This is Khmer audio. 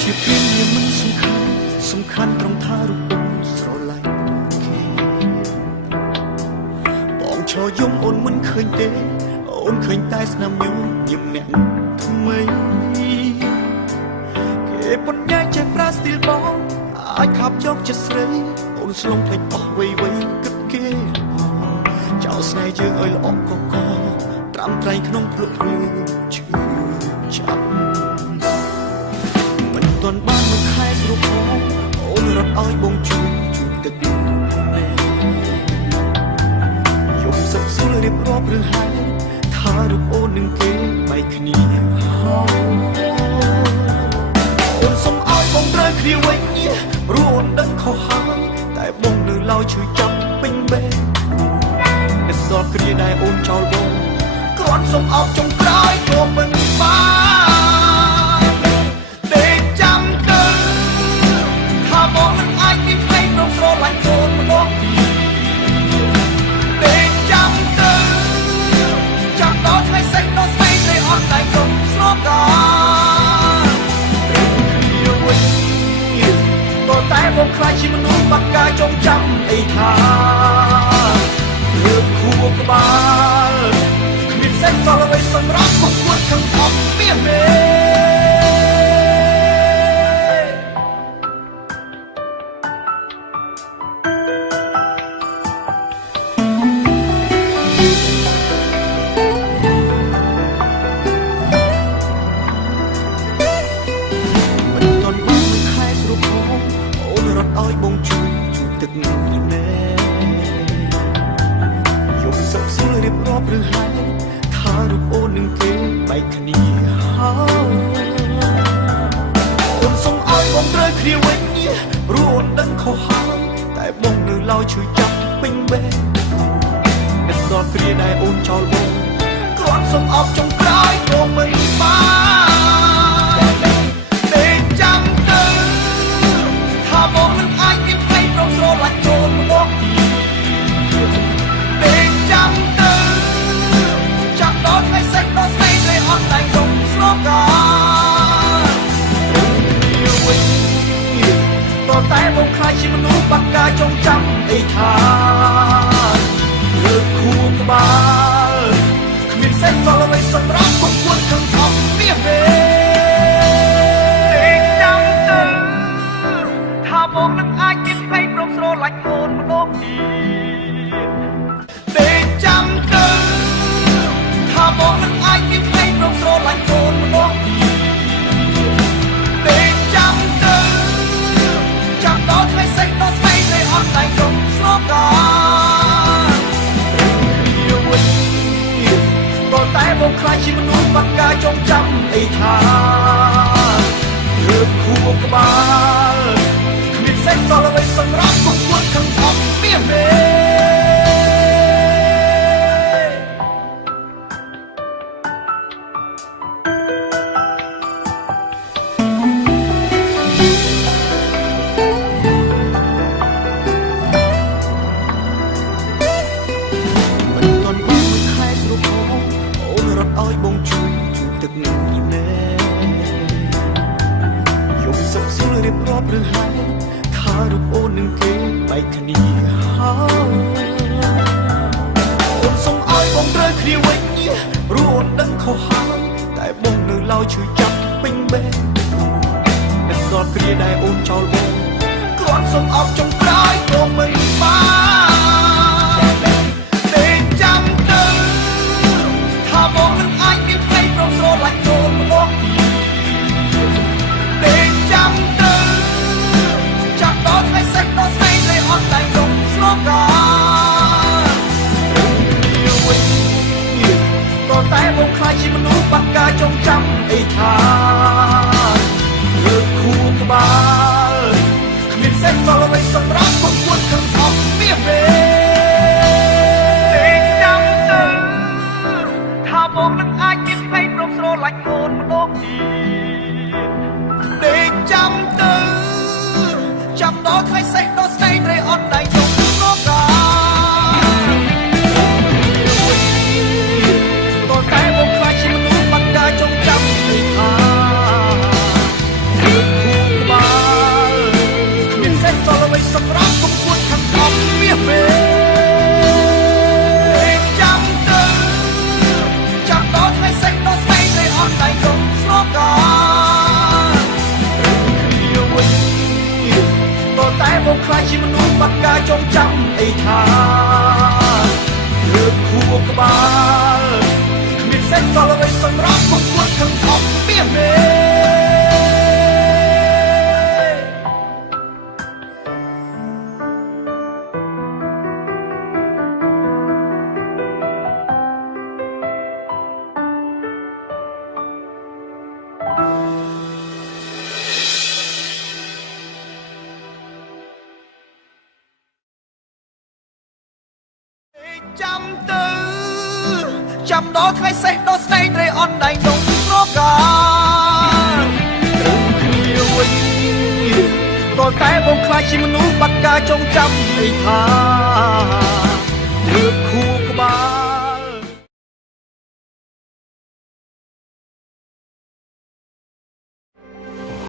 ជាព្រៀងវាមិនសំខាន់ត្រង់ថារូបអូនស្រឡាញ់គេបងឈរយំអូនមិនឃើញទេអូនឃើញតែស្នាមញញឹមអ្នកថ្មីគេប៉ុន្តែចេះប្រើស្ទីលបងអាចខាប់យកចិត្តស្រីអូនស្លងភ្លេចអស់វ័យគិតគេចោលស្នេហ៍យើងឲ្យល្អកកត្រាំត្រៃក្នុងព្រឹកព្រលឹមឈឺចាប់មិនទាន់បានមកខែស្រួលផងអូនរត់ឲ្យបងជួយទឹកយំសឹកសួលរៀបរាប់រឿងហើយថារូបអូននឹងគេបែកគ្នាអូនសុំឲ្យបងត្រូវគ្នាវិញព្រោះអូនដឹងខុសហើយតែបងនៅឡើយជួយចាប់ពេញបេះមិនដល់គ្រាដែលអូនចោលបងគ្រាន់សុំអោបចុងក្រោយក៏មិនបានទេចាំទៅថាបងមិនអាចមានផ្លេងរំស្រឡាញ់អូនម្ដងទៀតទេចាំទៅចាំដល់ថ្ងៃសេចក្ដីស្ដីនៃអត់តែកុំស្លកាតែបងខ្លាចជាមនុស្សបាត់ការចងចាំអីថាលើកខួរក្បាលគ្មានសេចក្ដីអ្វីសម្រាប់មកគួតខាងអត់មានទេឲ្យបងជួយទឹកណែយំសឹកសួលរៀបរាប់រឿងហើយថារូបអូននឹងគេបែកគ្នាអូនសុំឲ្យបងត្រូវគ្នាវិញព្រោះអូនដឹងខុសហើយតែបងនៅឡើយជួយចាប់ពេញបេះមិនដល់គ្រាដែលអូនចោលបងគ្រាន់សុំអោបចុងក្រោយក៏មិនបានទេចាំទៅថាបងមិនអាចមានផ្លេងរំស្រឡាញ់ចូលម្ដងទៀតទេចាំទៅចាំដល់ថ្ងៃសេចក្ដីស្ដីនៃអត់តែរំស្រកាវិញតតែបងខ្លាចជាមនុស្សបាត់ការចងចាំអីថាលើកខួរក្បាលគ្មានសេចក្ដីអ្វីសម្រាប់គួតខាងអត់មានទេបងនឹងអាចមានផ្លេងរំស្រឡាញ់អូនម្ដងទៀតទេចាំទៅថាបងនឹងអាចមានផ្លេងរំស្រឡាញ់អូនម្ដងទៀតទេចាំទៅចាំដល់ថ្ងៃសេចក្ដីស្ដីនៃអត់តែរំស្រកាវិញតតែបងខ្លាចជាមនុស្សបាត់ការចងចាំអីថាលើកខួរក្បាលសេចក្ដីអ្វីសម្រាប់គួតខាងអត់មានទេមិនទាន់បានមួយខែស្រួលផងអូនរត់ឲ្យបងជួយទឹកណែយំសឹកសួលរៀបរាប់រឿងហើយថារូបអូននឹងគេបែកគ្នាអូនសុំឲ្យបងត្រូវគ្នាវិញព្រោះអូនដឹងខុសហើយតែបងនៅឡើយជួយចាប់ពេញបេះមិនដល់គ្រាដែលអូនចោលបងគ្រាន់សុំអោបចុងក្រោយក៏មិនបានទេចាំទៅថាបងមិនអាចមានផ្លេងរំស្រឡាញ់អូនម្ដងទៀតទេចាំទៅចាំដល់ថ្ងៃសេចក្ដីស្ដីនៃអត់តែរំស្រកាវិញតតែបងខ្លាចជាមនុស្សបាត់ការចងចាំអីថាលើកខួរក្បាលគ្មានសេចក្ដីអ្វីសម្រាប់គួតខាងអត់មានទេចាំទៅថាបងនឹងអាចមានផ្លេងរំស្រឡាញ់អូនម្ដងទៀតទេចាំទៅចាំដល់ថ្ងៃសេចក្ដីស្ដីនៃអត់តែយំស្រកាតតែបងខ្លាចជាមនុស្សបាត់ការចងចាំអីថា អីថាលើកខួរក្បាលគ្មានសេចក្ដីអ្វីសម្រាប់មកគាត់ខឹងខំមាសទេ ចាំទៅចាំដល់ថ្ងៃសេះដល់ស្នេហ៍ត្រីអន់ដៃក្នុងរកាត្រូវគ្នាវិញដល់តែបងខ្លាចជាមនុស្សបាត់ការចងចាំឯថាលើកខួ